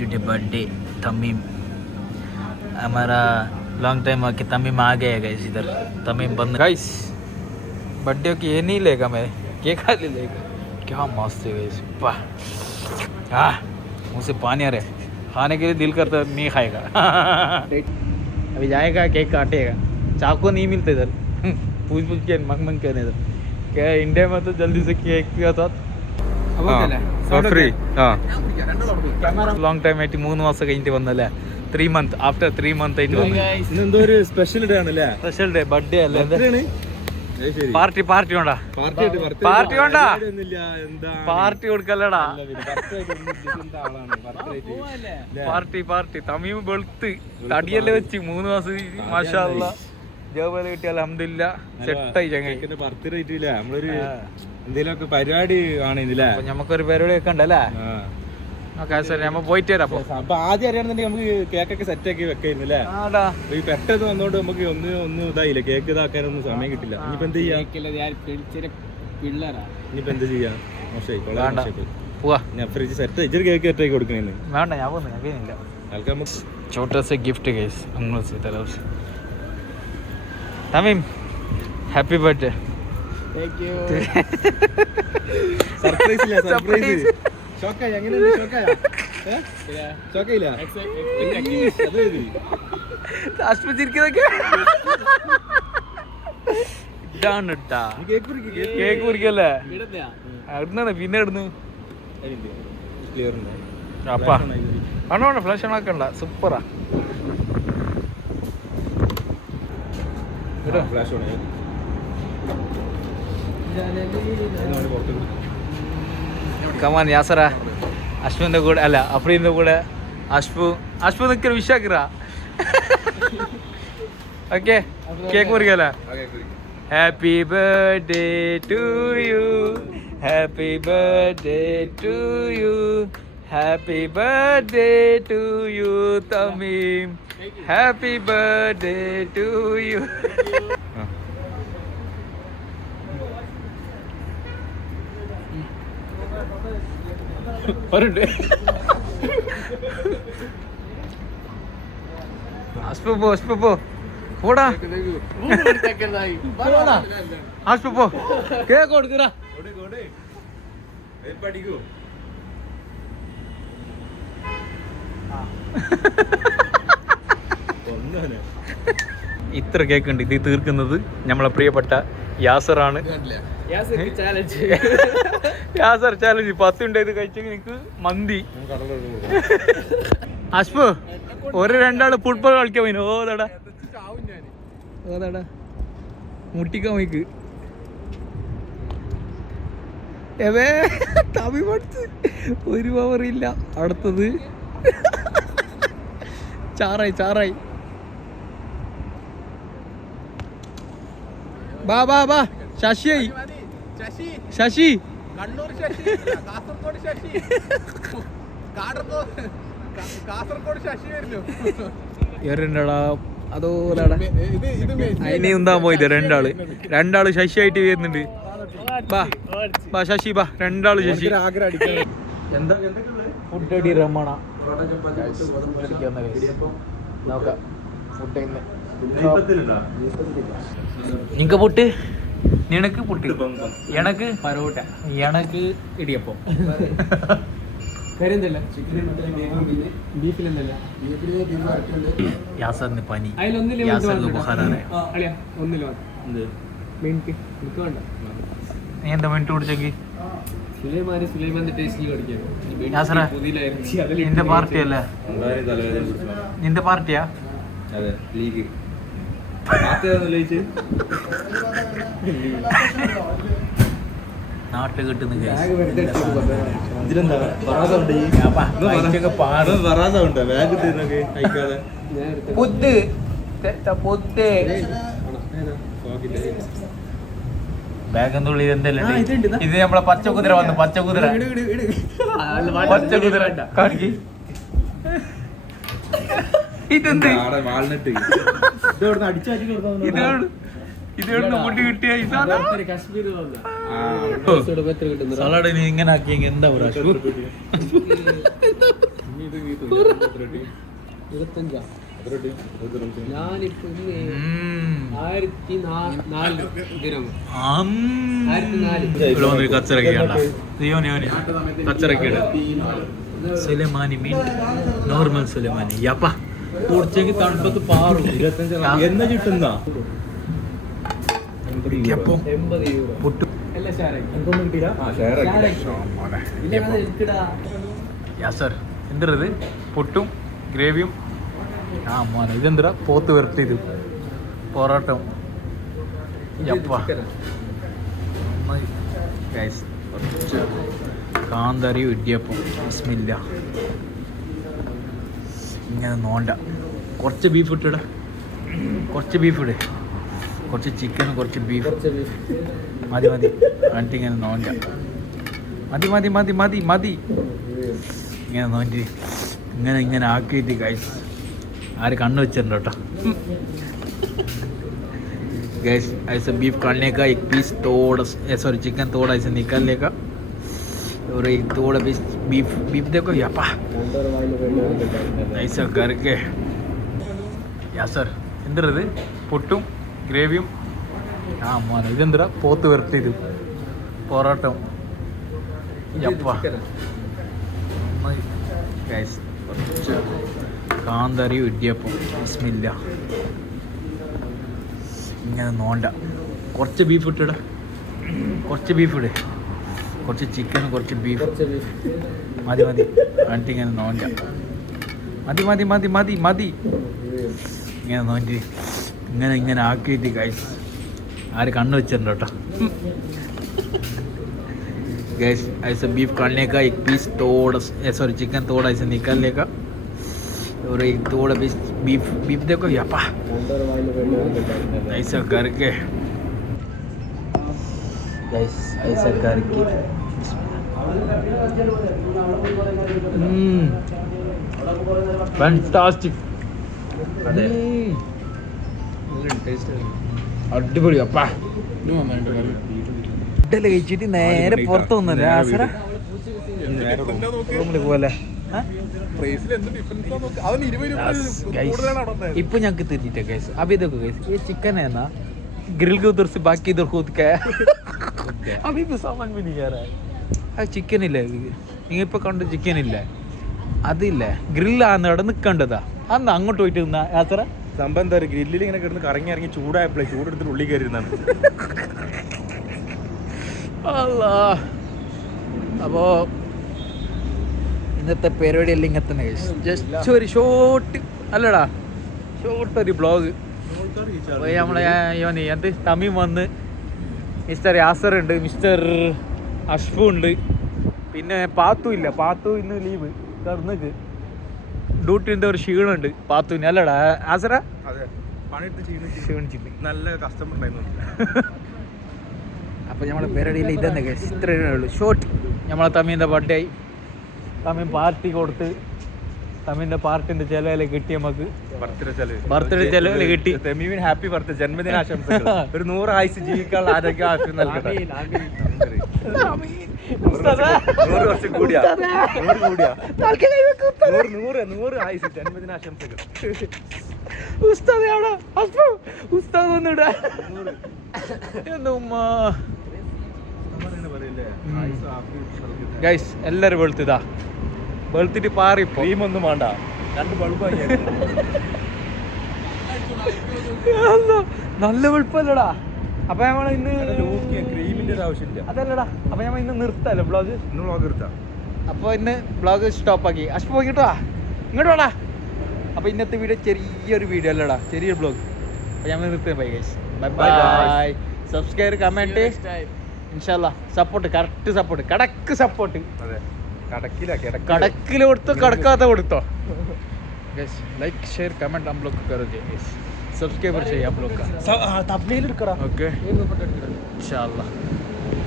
Today birthday Tamim हमारा long time आके तमीम आ गया गाइस इधर तमीम बंद गाइस बर्थडे की ये नहीं लेगा मैं केक खा लेगा क्या मस्त है गाइस वाह हाँ मुँह से पानी आ रहा है खाने के लिए दिल करता नहीं खाएगा अभी जाएगा केक काटेगा चाकू नहीं मिलते इधर पूछ के मंग के इधर क्या इंडिया में तो जल्दी से केक किया था ഫ്രീ ആ ലോങ് ടൈം ആയിട്ട് 3 മാസം കഴിഞ്ഞിട്ട് വന്നല്ലേ 3 months ആഫ്റ്റർ 3 months ആയിട്ട് വന്നു എന്തോ ഒരു സ്പെഷ്യൽ ഡേ ആണല്ലേ സ്പെഷ്യൽ ഡേ ബർത്ത്ഡേ അല്ലേ പാർട്ടി കൊണ്ടാ പാർട്ടി കൊണ്ടാ പാർട്ടി കൊടുക്കല്ലടാ പാർട്ടി തമീം വെളുത്ത് തടിയല്ലേ വെച്ച് 3 മാസം മാഷാ അല്ലാഹ് ജോബ് കിട്ടി അൽഹംദുലില്ലാ സെറ്റായി ചങ്ങായി ബർത്ത്ഡേ ആയിട്ടില്ല നമ്മളൊരു എന്തെങ്കിലുമൊക്കെ പരിപാടി കാണില്ലേ നമുക്കൊരു പരിപാടി ഒക്കെ ഉണ്ടല്ലേ ഓക്കെ ശരി നമ്മ പോയിട്ട് വരാം അപ്പൊ ആദ്യം അറിയാണെന്നുണ്ടെങ്കിൽ നമുക്ക് കേക്കൊക്കെ സെറ്റ് ആക്കി വെക്കായിരുന്നല്ലേ ഈ പെട്ടെന്ന് വന്നോണ്ട് നമുക്ക് ഒന്നും ഇതായില്ല കേക്ക് ഇതാക്കാനൊന്നും സമയം കിട്ടില്ല ഇനിയിപ്പോ എന്ത് ചെയ്യാം ഇനിയിപ്പോ എന്ത് ചെയ്യാം പോവാ ഞാൻ ഫ്രിഡ്ജ് സെറ്റ് ഇച്ചിരി കേക്ക് സെറ്റ് ആക്കി കൊടുക്കണേന്ന് വേണ്ട ഞാൻ പോകുന്നു ഞാൻ ചെയ്യുന്നില്ല ആൾക്കാർ നമുക്ക് छोटा सा गिफ्ट गैस अंगलों से तरफ से Tamim happy birthday Thank you. Surprise ഇല്ല സർപ്രൈസ് ഷോക്കായി എങ്ങനെയുണ്ട് ഷോക്കായ ഷോക്കായില്ല ആസ്പത്രിക്കൊക്കെ ഇതാണ് കേക്ക് മുറിക്കല്ലേ ഇടുന്നാണ് പിന്നെ ഇടുന്നു അപ്പാ ആണോ ഫ്ലാഷ് ഓണാക്കണ്ട സൂപ്പറാ ഫ്ലാഷ് ഓൺ കമാൻ യാസറ അശ്വിൻ്റെ കൂടെ അല്ല അഫ്രീൻ്റെ കൂടെ അശ്വു നിൽക്കുന്ന വിഷാക്കിറ ഓക്കെ കേക്ക് മുറിക്കല്ല happy birthday to you happy birthday to you happy birthday to you Thameem happy birthday to you പോ പോടാ പോ കേക്ക് കൊടുക്കടാ ഇത്ര കേക്ക് ഉണ്ട് ഇത് തീർക്കുന്നത് നമ്മളെ പ്രിയപ്പെട്ട യാസറാണ് യാസർ ചാലഞ്ച് 10 ഉണ്ടായത് കഴിച്ചെങ്കിൽ നിനക്ക് മന്തി അശ്പു ഒരു 2 ആള് ഫുട്ബോൾ കളിക്കാൻ പോയിന് ഓതാടാ മുട്ടിക്കാൻ പോയിക്ക് എവേ തവി പഠിച്ച് ഒരു പവറില്ല അടുത്തത് ചാറായി ബാ ശശിയായി ശശി കണ്ണൂർ ശശി കാസർഗോഡ് ശശി കാസർഗോഡ് ശശി വരുന്നു എറണ്ടാ അതോ അതിനെ എന്താ പോയത് രണ്ടാള് ശശിയായിട്ട് വരുന്നുണ്ട് ബാ ശശി ബാ 2 ആള് ശശി ഫുഡ് അടി രമണ നോക്കാം ഫുഡ് നിങ്ങ പുട്ട് നിനക്ക് പുട്ട് എനക്ക് പരോട്ട എനക്ക് ഇടിയപ്പം യാസറിന് പനി യാസറിന് ബുഖാറാണ് നീ എന്താ മിനിറ്റ് കുടിച്ചെങ്കിൽ നിന്റെ പാർട്ടി അല്ലേ നിന്റെ പാർട്ടിയാ ലീഗ് നാട്ടിൽ കിട്ടുന്ന ബാഗുള്ളിൽ എന്തെല്ലാം ഇത് നമ്മളെ പച്ചക്കുതിര വന്നു പച്ചക്കുതിര കാണിക്ക് ഇതെന്ത് ഇതെവിടെ മുട്ടി കിട്ടിയ സലാഡ് ഇങ്ങനെ ആക്കിയെങ്കിൽ എന്താ 25 ഞാനിപ്പോ 1004 ദിനം 1004 കച്ചറക്കിട സുലൈമാനി മീൻ നോർമൽ സുലൈമാനി യപ്പ കുടിച്ചെങ്കിൽ തണുപ്പത്ത് പാറും. 25 എന്നാ കിട്ടുന്ന 80 യൂറോ പുട്ട് എല്ലാം ഷെയർ യാസർ എന്തിറത് പുട്ടും ഗ്രേവിയും ആ മോനെ ഇതെന്തിടാ പോത്ത് വരട്ടിയത് പൊറോട്ടം യപ്പ ഗൈസ് കാന്താരിയും ഇടിയപ്പം ബിസ്മില്ല ഇങ്ങനെ നോണ്ട കുറച്ച് ബീഫ് ഇട്ടിട കുറച്ച് ബീഫ് ഇട് കുറച്ച് ചിക്കനും കുറച്ച് ബീഫ് മതി മതി എന്നിട്ട് ഇങ്ങനെ നോണ്ട മതി മതി മതി മതി മതി ഇങ്ങനെ നോണ്ടി ഇങ്ങനെ ആക്കിയിട്ട് ഗൈസ് ആര് കണ്ണ് വെച്ചിട്ടുണ്ട് കേട്ടോ गैस ऐसे बीफ काटने का एक पीस थोड़ा सॉरी चिकन थोड़ा ऐसे निकाल लेगा और एक थोड़ा पीस बीफ देखो यापा ऐसा करके यासर എന്തിറത് പുട്ടും ഗ്രേവിയും ആ മോനെ ഇതെന്തിടാ പോത്ത് വരട്ടിയത് പൊറോട്ടം യപ്പ ഗൈസ് കുറച്ച് കാന്താരിയും ഇടിയപ്പം ബിസ്മില്ല ഇങ്ങനെ നോണ്ട കുറച്ച് ബീഫ് ഇട്ടിട കുറച്ച് ബീഫ് ഇട് കുറച്ച് ചിക്കനും കുറച്ച് ബീഫ് മതി മതി എന്നിട്ട് ഇങ്ങനെ നോണ്ട മതി മതി മതി മതി മതി ഇങ്ങനെ നോണ്ടി ഇങ്ങനെ ആക്കിയിട്ട് ഗൈസ് ആര് കണ്ണ് വെച്ചിട്ടുണ്ട് കേട്ടോ गैस ऐसे बीफ काटने का एक पीस थोड़ा सॉरी चिकन थोड़ा ऐसे निकाल लेगा और एक थोड़ा पीस बीफ देखो यापा ऐसा करके गैस ऐसा करके फैंटास्टिक അടിപൊളി അപ്പാ ഫുഡെല്ലാം കഴിച്ചിട്ട് നേരെ പുറത്ത് വന്നല്ലേ ആസറ റൂമിൽ പോലെ ഇപ്പൊ ഞങ്ങക്ക് തിരിച്ചിട്ടേ ഗൈസ് അभी देखो गैस ये चिकन है ना ग्रिल के उधर से बाकी इधर खुद का है अभी भी सामान भी नहीं आ रहा है ആ ചിക്കൻ ഇല്ലേ നിങ്ങൾ ഇപ്പൊ കണ്ട ചിക്കൻ ഇല്ലേ അതില്ലേ ഗ്രില്ലാണ് അവിടെ നിൽക്കേണ്ടതാ അന്ന് അങ്ങോട്ട് പോയിട്ട് നിന്നാ യാത്ര സംഭവം എന്താ പറയുക ഗ്രില്ലിൽ ഇങ്ങനെ കിടന്ന് കറങ്ങി ഇറങ്ങി ചൂടായപ്പോഴേ ചൂടെടുത്തിട്ട് ഉള്ളിൽ കയറിയിരുന്നാണ് അപ്പോ ഇന്നത്തെ പരിപാടിയെല്ലാം ഇങ്ങനെ തന്നെ ജസ്റ്റ് ഒരു ഷോർട്ട് അല്ലടാ ഷോർട്ട് ഒരു ബ്ലോഗ് നമ്മളെ യോനി എന്ത് തമീം വന്ന് മിസ്റ്റർ യാസർ ഉണ്ട് മിസ്റ്റർ അഷ്ഫു ഉണ്ട് പിന്നെ പാത്തു ഇല്ല പാത്തു ഇന്ന് ലീവ് കർണക്ക് ഡ്യൂട്ടിൻ്റെ ഒരു ക്ഷീണമുണ്ട് പാത്തുവിന് അല്ലടാ ആസറ ക്ഷീണിച്ചിട്ട് നല്ല കസ്റ്റമർ ഉണ്ടായിരുന്നു അപ്പോൾ നമ്മളെ പരിപാടിയിൽ ഇതെന്നെ ഇത്രയേ ഉള്ളൂ ഷോർട്ട് നമ്മളെ തമ്മീൻ്റെ ബർത്ത്ഡേ ആയി തമ്മീൻ പാർട്ടി കൊടുത്ത് തമ്മീൻ്റെ പാർട്ടിൻ്റെ ചിലവിൽ കിട്ടി നമുക്ക് ബർത്ത്ഡേ ചിലവിൽ കിട്ടി തെമീമിന് ഹാപ്പി ബർത്ത്ഡേ ജന്മദിനാശംസകൾ ഒരു 100 ആയുസ് ജീവിക്കാനുള്ള ആരോഗ്യ ആശയം നൽകട്ടെ 100 വർഷം കൂടിയാ 100 ആയുസ് ജന്മദിനാശംസകൾ ഉസ്താദ് അവിടെ ഉസ്താദ് വന്നിടാ എന്താ ഉമ്മ ഗൈസ് എല്ലാരും വെളുത്തിതാ വെളുത്തിട്ട് പാറിപ്പോ ഒന്നും വേണ്ട 2 ബൾബ് നല്ല വെളുപ്പല്ലടാ അപ്പൊ നമ്മൾ ഇന്ന് ക്രീമിന്റെ ഒരു ആവശ്യമില്ല അതല്ലടാ അപ്പൊ നമ്മൾ ഇന്ന് നിർത്തല്ലോ ബ്ലോഗ് നിർത്താം അപ്പൊ ഇന്ന് ബ്ലോഗ് സ്റ്റോപ്പ് ആക്കി അഷ്പ പോയിട്ടോ ഇങ്ങോട്ട് വേടാ അപ്പൊ ഇന്നത്തെ വീഡിയോ ചെറിയൊരു വീഡിയോ അല്ലടാ ചെറിയൊരു ബ്ലോഗ് അപ്പൊ ഞാൻ നിർത്തുക bye guys bye bye subscribe comment ഇൻഷാല്ലാ സപ്പോർട്ട് കറക്റ്റ് സപ്പോർട്ട് കടക്ക് സപ്പോർട്ട് കടക്കിൽ കൊടുത്തോ കടക്കാത്ത കൊടുത്തോ ഗൈസ് ലൈക്ക് ഷെയർ കമന്റ് हम लोग करो गाइस सब्सक्राइबर चाहिए आप लोग का തബ്ലീൽ എടുക്കടാ ओके इंशाल्लाह